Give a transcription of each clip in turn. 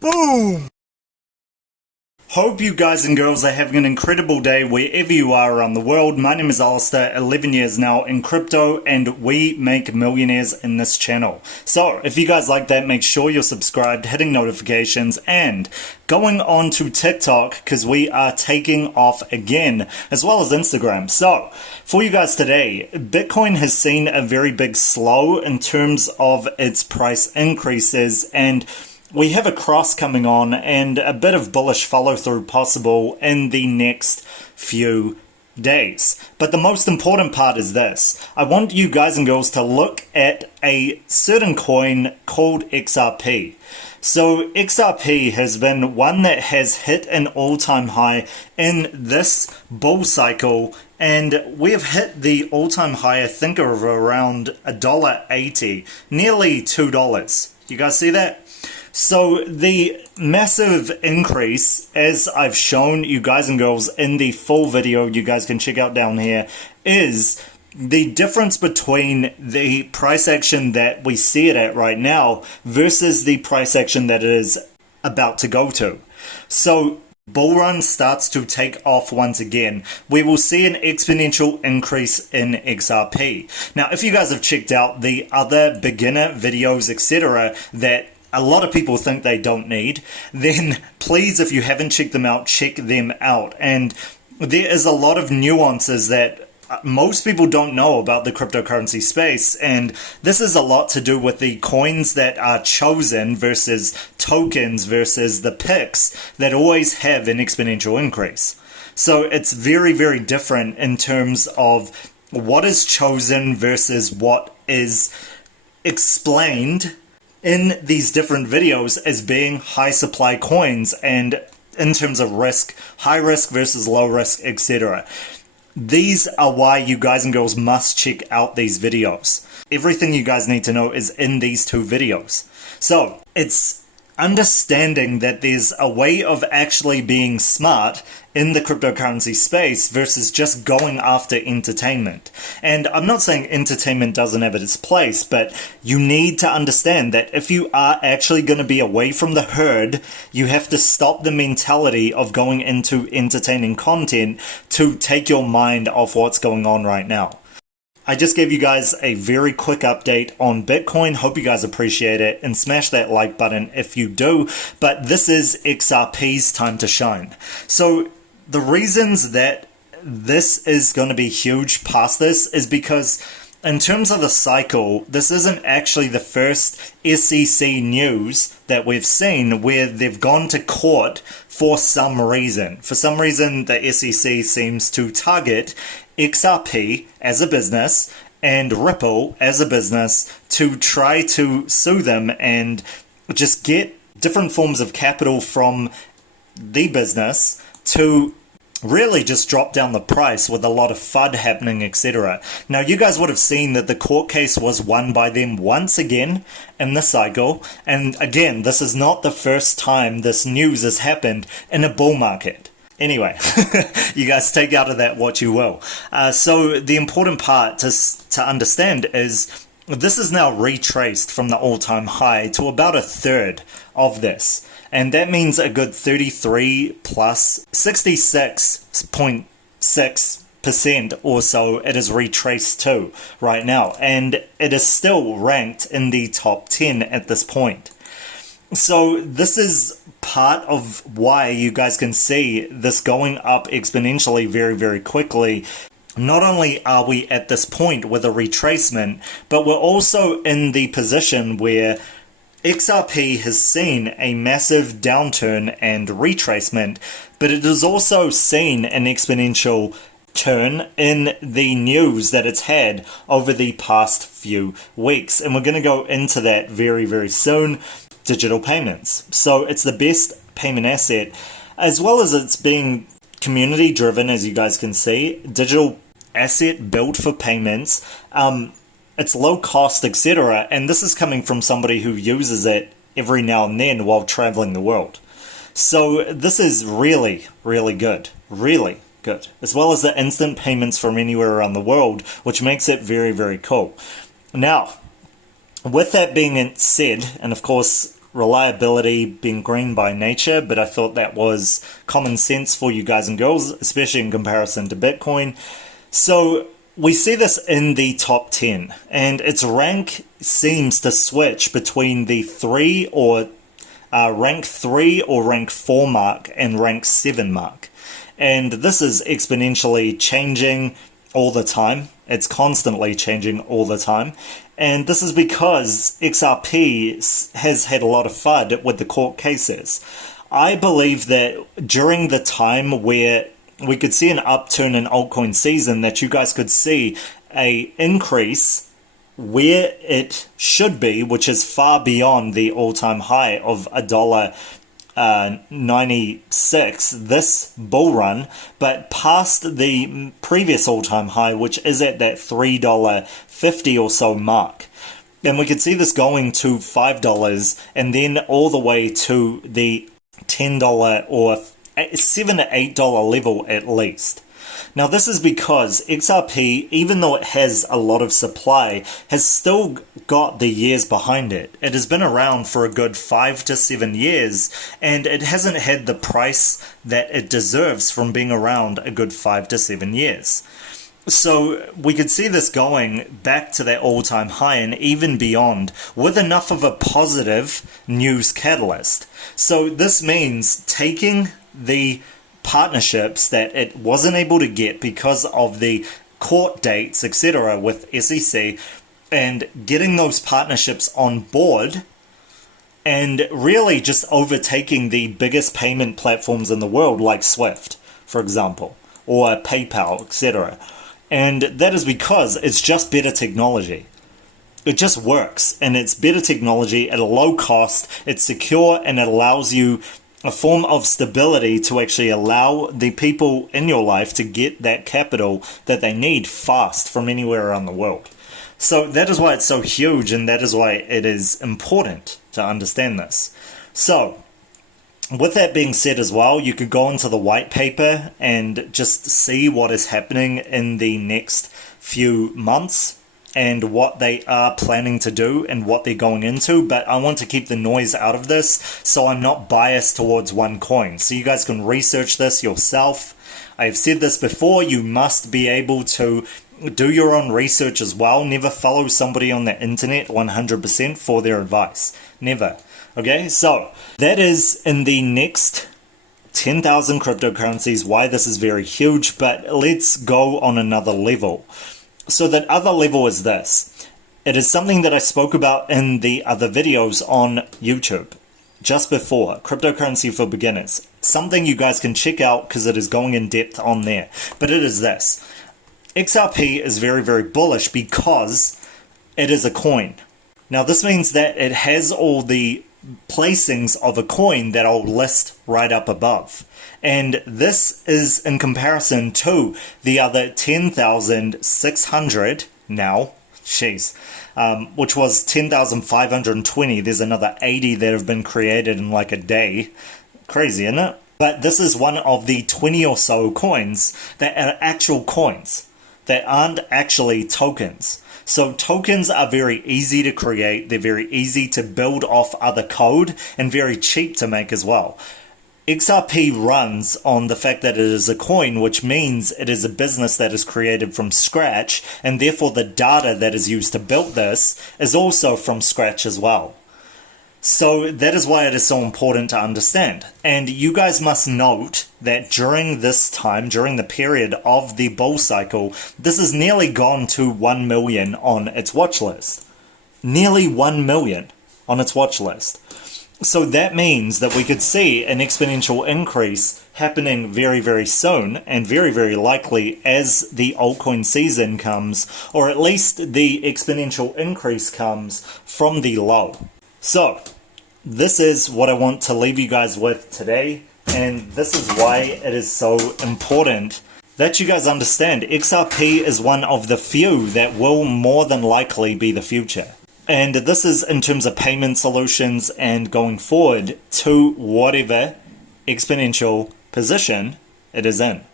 Boom! Hope you guys and girls are having an incredible day wherever you are around the world. My name is Alistar, 11 years now in crypto, and we make millionaires in this channel. So if you guys like that, make sure you're subscribed, hitting notifications, and going on to TikTok because we are taking off again, as well as Instagram. So for you guys today, Bitcoin has seen a very big slow in terms of its price increases, and we have a cross coming on and a bit of bullish follow through possible in the next few days. But the most important part is this. I want you guys and girls to look at a certain coin called XRP. So XRP has been one that has hit an all-time high in this bull cycle, and we have hit the all-time high, I think, of around $1.80, nearly $2. You guys see that? So the massive increase, as I've shown you guys and girls in the full video you guys can check out down here, is the difference between the price action that we see it at right now versus the price action that it is about to go to. So bull run starts to take off once again, we will see an exponential increase in XRP. Now, if you guys have checked out the other beginner videos, etc., that a lot of people think they don't need, then please, if you haven't checked them out, check them out. And there is a lot of nuances that most people don't know about the cryptocurrency space, and this is a lot to do with the coins that are chosen versus tokens versus the picks that always have an exponential increase. So it's very, very different in terms of what is chosen versus what is explained in these different videos as being high supply coins, and in terms of risk, high risk versus low risk, etc. These are why you guys and girls must check out these videos. Everything you guys need to know is in these two videos. So it's understanding that there's a way of actually being smart in the cryptocurrency space versus just going after entertainment. And I'm not saying entertainment doesn't have its place, but you need to understand that if you are actually going to be away from the herd, you have to stop the mentality of going into entertaining content to take your mind off what's going on right now. I just gave you guys a very quick update on Bitcoin. Hope you guys appreciate it, and smash that like button if you do. But this is XRP's time to shine. So the reasons that this is going to be huge past this is because in terms of the cycle, this isn't actually the first SEC news that we've seen where they've gone to court for some reason. For some reason, the SEC seems to target XRP as a business and Ripple as a business to try to sue them and just get different forms of capital from the business to really just drop down the price with a lot of FUD happening, etc. Now, you guys would have seen that the court case was won by them once again in the cycle. And again, this is not the first time this news has happened in a bull market. Anyway, you guys take out of that what you will. So the important part to understand is this is now retraced from the all-time high to about a third of this. And that means a good 33 plus 66.6% or so it is retraced to right now. And it is still ranked in the top 10 at this point. So this is part of why you guys can see this going up exponentially very, very quickly. Not only are we at this point with a retracement, but we're also in the position where XRP has seen a massive downturn and retracement, but it has also seen an exponential turn in the news that it's had over the past few weeks. And we're going to go into that very, very soon. Digital payments. So it's the best payment asset, as well as it's being community driven, as you guys can see. Digital asset built for payments. It's low cost, etc. And this is coming from somebody who uses it every now and then while traveling the world. So this is really, really good. Really good. As well as the instant payments from anywhere around the world, which makes it very, very cool. Now, with that being said, and of course, reliability being green by nature, but I thought that was common sense for you guys and girls, especially in comparison to Bitcoin. So we see this in the top 10, and its rank seems to switch between the rank 3 or rank 4 mark and rank 7 mark. And this is exponentially changing all the time. It's constantly changing all the time. And this is because XRP has had a lot of FUD with the court cases. I believe that during the time where we could see an upturn in altcoin season, that you guys could see a increase where it should be, which is far beyond the all-time high of $1.96 this bull run, but past the previous all-time high, which is at that $3.50 or so mark. And we could see this going to $5 and then all the way to the $10 or $7 to $8 level at least. Now this is because XRP, even though it has a lot of supply, has still got the years behind it. It has been around for a good 5 to 7 years, and it hasn't had the price that it deserves from being around a good 5 to 7 years. So we could see this going back to that all-time high and even beyond with enough of a positive news catalyst. So this means taking the partnerships that it wasn't able to get because of the court dates, etc. with SEC, and getting those partnerships on board and really just overtaking the biggest payment platforms in the world like Swift, for example, or PayPal, etc. And that is because it's just better technology. It just works, and it's better technology at a low cost, it's secure, and it allows you a form of stability to actually allow the people in your life to get that capital that they need fast from anywhere around the world. So that is why it's so huge, and that is why it is important to understand this. So with that being said as well, you could go into the white paper and just see what is happening in the next few months and what they are planning to do and what they're going into, but I want to keep the noise out of this so I'm not biased towards one coin. So you guys can research this yourself. I've said this before, you must be able to do your own research as well. Never follow somebody on the internet 100% for their advice. Never. Okay, so that is in the next 10,000 cryptocurrencies, why this is very huge, but let's go on another level. So that other level is this. It is something that I spoke about in the other videos on YouTube just before, Cryptocurrency for Beginners. Something you guys can check out because it is going in depth on there. But it is this. XRP is very, very bullish because it is a coin. Now this means that it has all the placings of a coin that I'll list right up above. And this is in comparison to the other 10,600 now, which was 10,520. There's another 80 that have been created in like a day. Crazy, isn't it? But this is one of the 20 or so coins that are actual coins, that aren't actually tokens. So tokens are very easy to create, they're very easy to build off other code, and very cheap to make as well. XRP runs on the fact that it is a coin, which means it is a business that is created from scratch, and therefore the data that is used to build this is also from scratch as well. So that is why it is so important to understand. And you guys must note that during this time, during the period of the bull cycle, this has nearly gone to 1 million on its watch list. Nearly 1 million on its watch list. So that means that we could see an exponential increase happening very, very soon, and very, very likely as the altcoin season comes, or at least the exponential increase comes from the low. So this is what I want to leave you guys with today, and this is why it is so important that you guys understand XRP is one of the few that will more than likely be the future. And this is in terms of payment solutions and going forward to whatever exponential position it is in.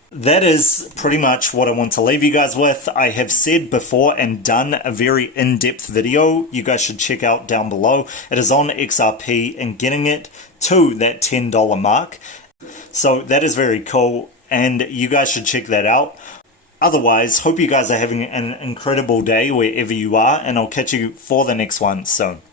That is pretty much what I want to leave you guys with. I have said before and done a very in-depth video you guys should check out down below. It is on XRP and getting it to that $10 mark. So that is very cool and you guys should check that out. Otherwise, hope you guys are having an incredible day wherever you are, and I'll catch you for the next one soon.